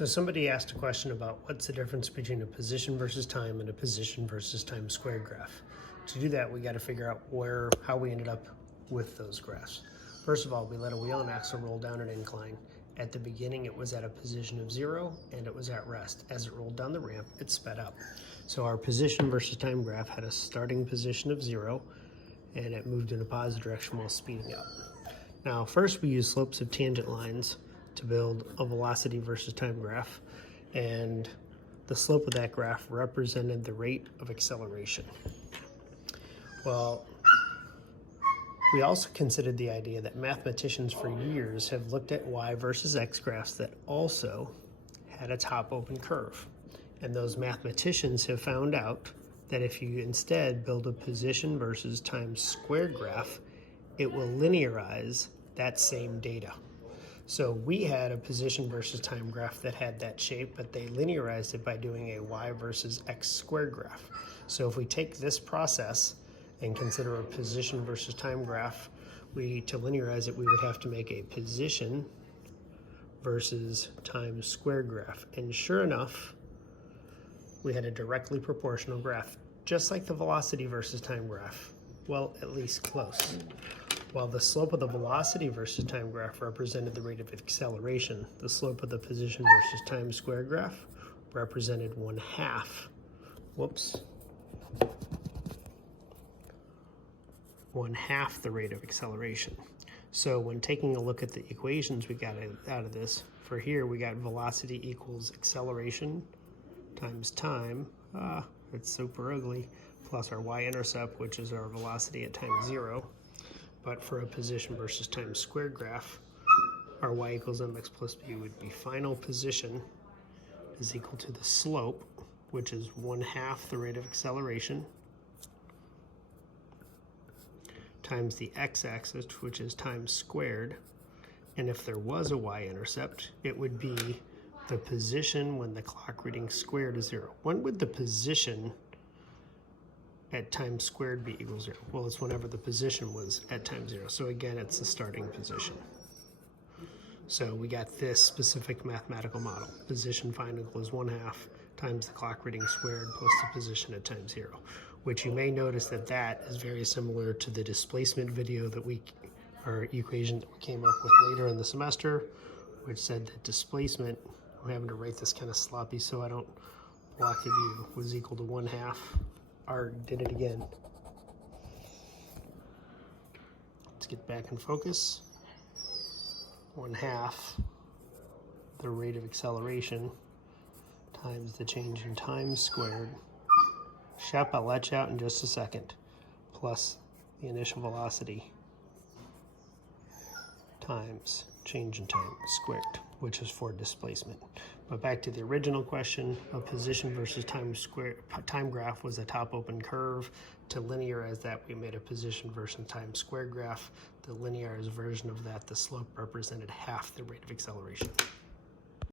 So somebody asked a question about what's the difference between a position versus time and a position versus time squared graph. To do that, we got to figure out how we ended up with those graphs. First of all, we let a wheel and axle roll down an incline. At the beginning, it was at a position of 0 and it was at rest. As it rolled down the ramp, it sped up. So our position versus time graph had a starting position of 0 and it moved in a positive direction while speeding up. Now, first we used slopes of tangent lines to build a velocity versus time graph, and the slope of that graph represented the rate of acceleration. Well, we also considered the idea that mathematicians for years have looked at y versus x graphs that also had a top open curve. And those mathematicians have found out that if you instead build a position versus time squared graph, it will linearize that same data. So we had a position versus time graph that had that shape, but they linearized it by doing a y versus x squared graph. So if we take this process and consider a position versus time graph, to linearize it, we would have to make a position versus time squared graph. And sure enough, we had a directly proportional graph, just like the velocity versus time graph. Well, at least close. While the slope of the velocity versus time graph represented the rate of acceleration, the slope of the position versus time squared graph represented 1/2. Whoops. 1/2 the rate of acceleration. So when taking a look at the equations we got out of this, for here we got velocity equals acceleration times time, it's super ugly, plus our y-intercept, which is our velocity at time 0. But for a position versus time squared graph, our y equals mx plus b would be final position is equal to the slope, which is 1/2 the rate of acceleration, times the x-axis, which is time squared. And if there was a y-intercept, it would be the position when the clock reading squared is 0. When would the position at time squared be equal 0? Well, it's whenever the position was at time 0. So again, it's the starting position. So we got this specific mathematical model. Position final equals 1/2 times the clock reading squared plus the position at time 0, which you may notice that is very similar to the displacement video or equation that we came up with later in the semester, which said that displacement, I'm having to write this kind of sloppy so I don't block the view, was equal to 1/2. Art did it again. Let's get back in focus. 1/2 the rate of acceleration times the change in time squared. Shep, I'll let you out in just a second. Plus the initial velocity times change in time squared, which is for displacement. But back to the original question, a position versus time graph was a top open curve. To linearize that, we made a position versus time squared graph. The linearized version of that, the slope represented 1/2 the rate of acceleration.